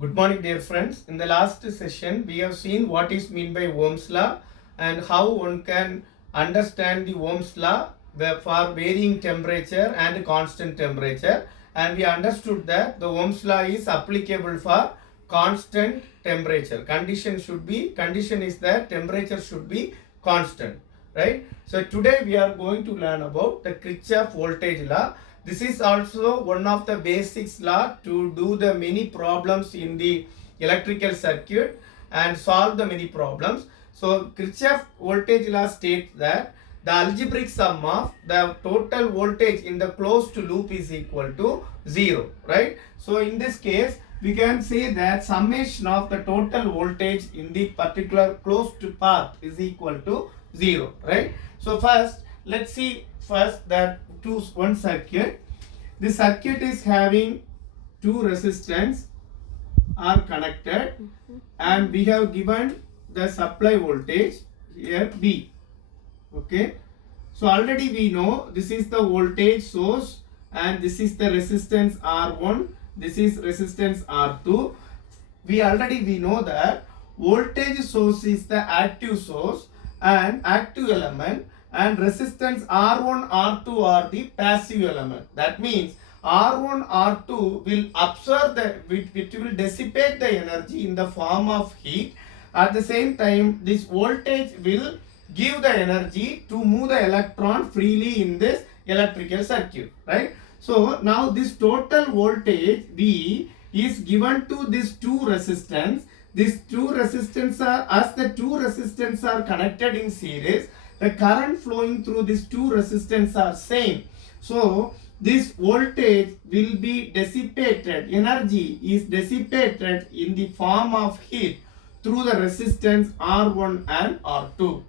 Good morning, dear friends. In the last session, we have seen what is meant by Ohm's law and how one can understand the Ohm's law for varying temperature and constant temperature. And we understood that the Ohm's law is applicable for constant temperature. Condition is that temperature should be constant, right? So today we are going to learn about the Kirchhoff voltage law. This is also one of the basics law to do the many problems in the electrical circuit and solve the many problems. So Kirchhoff voltage law states that the algebraic sum of the total voltage in the closed loop is equal to 0, right? So in this case, we can say that summation of the total voltage in the particular closed path is equal to 0, right? So first, let's see that one circuit. The circuit is having two resistance are connected and we have given the supply voltage here V. Okay. So already we know this is the voltage source and this is the resistance R1. This is resistance R2. We know that voltage source is the active source and active element, and resistance R1, R2 are the passive element. That means R1, R2 will absorb it will dissipate the energy in the form of heat. At the same time, this voltage will give the energy to move the electron freely in this electrical circuit, right? So now this total voltage V is given to these two resistance. These two resistance are, as the two resistance are connected in series, the current flowing through these two resistance are same. So this voltage will be dissipated, energy is dissipated in the form of heat through the resistance R1 and R2.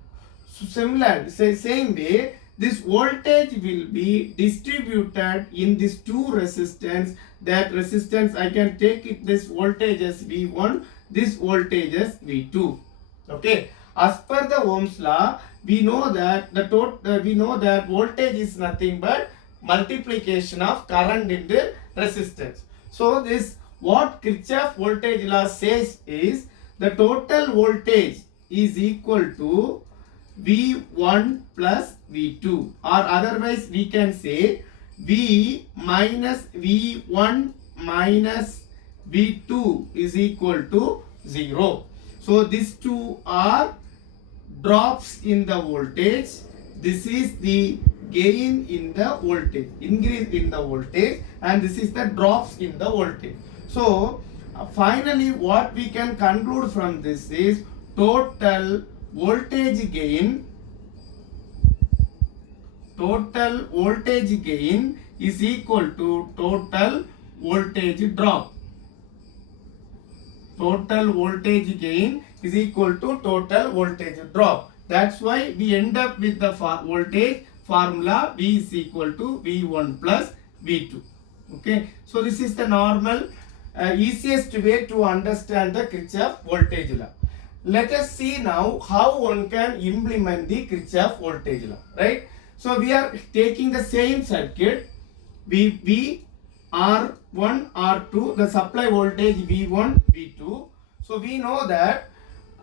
So similarly, same way, this voltage will be distributed in these two resistance. That resistance, I can take it this voltage as V1, this voltage as V2. Okay. As per the Ohm's law, we know that voltage is nothing but multiplication of current into resistance. So this what Kirchhoff voltage law says is the total voltage is equal to V1 plus V2, or otherwise we can say V minus V1 minus V2 is equal to 0. So these two are drops in the voltage. This is the gain in the voltage, increase in the voltage, and this is the drops in the voltage. So finally what we can conclude from this is total voltage gain is equal to total voltage drop. Total voltage gain is equal to total voltage drop. That's why we end up with the voltage formula V is equal to V1 plus V2. Okay. So this is the normal easiest way to understand the Kirchhoff voltage law. Let us see now how one can implement the Kirchhoff voltage law, right? So we are taking the same circuit, V R1, R2, the supply voltage V1, V2. So we know that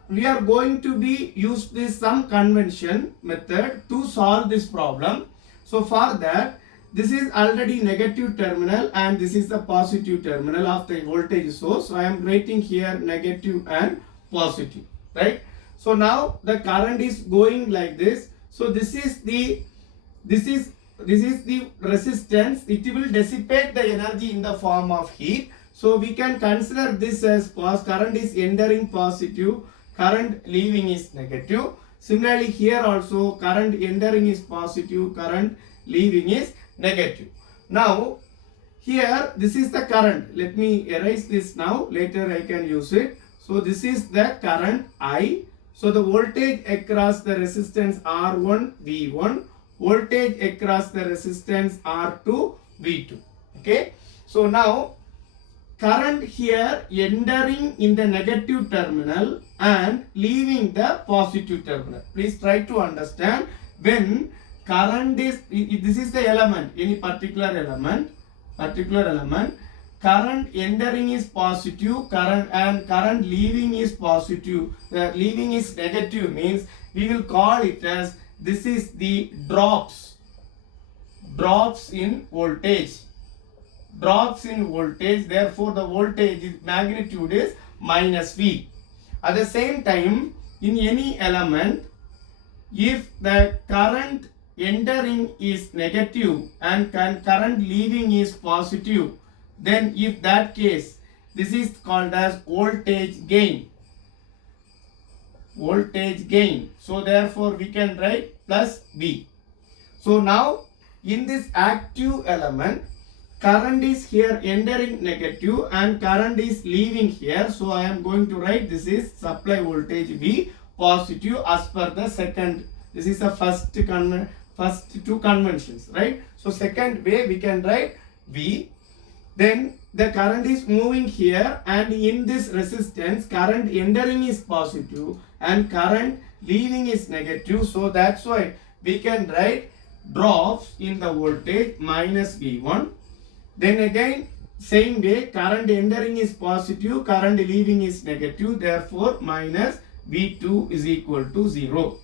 we are going to be use this some convention method to solve this problem. So for that, this is already negative terminal and this is the positive terminal of the voltage source. So I am writing here negative and positive, right? So now the current is going like this. So this is the resistance. It will dissipate the energy in the form of heat. So we can consider this as current is entering positive, current leaving is negative. Similarly here also current entering is positive, current leaving is negative. Now here this is the current. Let me erase this now, later I can use it. So this is the current I. So the voltage across the resistance R1 V1, voltage across the resistance R2 V2. Okay. So now current here entering in the negative terminal and leaving the positive terminal. Please try to understand when current is, this is the element, any particular element, current entering is positive, current leaving is positive, leaving is negative, means we will call it as, this is the drops in voltage. Drops in voltage, therefore the voltage magnitude is minus V. At the same time, in any element, if the current entering is negative and current leaving is positive, then if that case, this is called as voltage gain. Voltage gain. So therefore we can write plus V. So now in this active element, current is here entering negative and current is leaving here. So I am going to write, this is supply voltage V positive as per the second. This is the first two conventions, right? So second way we can write V. Then the current is moving here, and in this resistance current entering is positive and current leaving is negative. So that's why we can write drops in the voltage minus V1. Then again same way, current entering is positive, current leaving is negative, therefore minus V2 is equal to 0.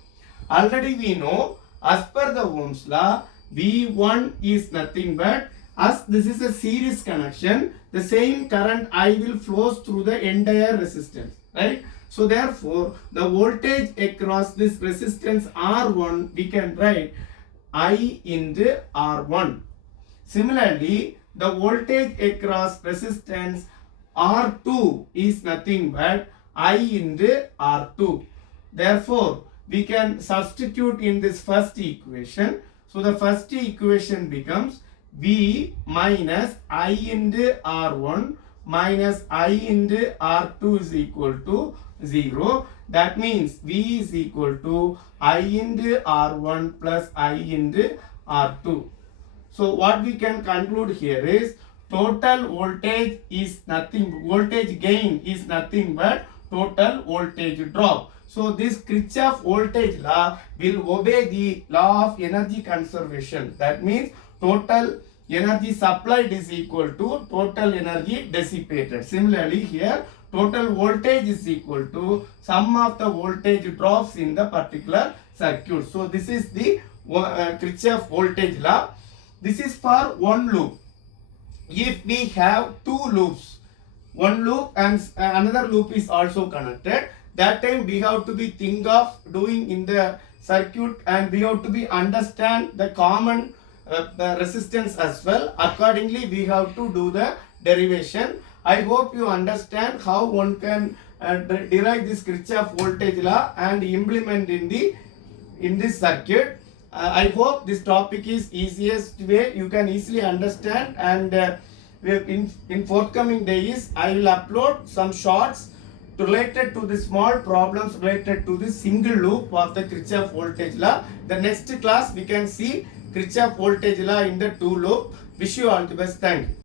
Already we know, as per the Ohm's law, V1 is nothing but, as this is a series connection, the same current I will flows through the entire resistance, right? So therefore the voltage across this resistance R1 we can write I into R1. Similarly, the voltage across resistance R2 is nothing but I into R2. Therefore, we can substitute in this first equation. So the first equation becomes V minus I into R1 minus I into R2 is equal to 0. That means V is equal to I into R1 plus I into R2. So what we can conclude here is, total voltage is nothing, voltage gain is nothing but total voltage drop. So this Kirchhoff voltage law will obey the law of energy conservation. That means total energy supplied is equal to total energy dissipated. Similarly here, total voltage is equal to sum of the voltage drops in the particular circuit. So this is the Kirchhoff voltage law. This is for one loop. If we have two loops, one loop and another loop is also connected, that time we have to be think of doing in the circuit, and we have to be understand the common resistance as well. Accordingly we have to do the derivation. I hope you understand how one can derive this Kirchhoff voltage law and implement in this circuit. I hope this topic is easiest way you can easily understand, and in forthcoming days I will upload some shorts related to the small problems related to the single loop of the Kirchhoff voltage law. The next class we can see Kirchhoff voltage law in the two loop. Wish you all the best. Thank you.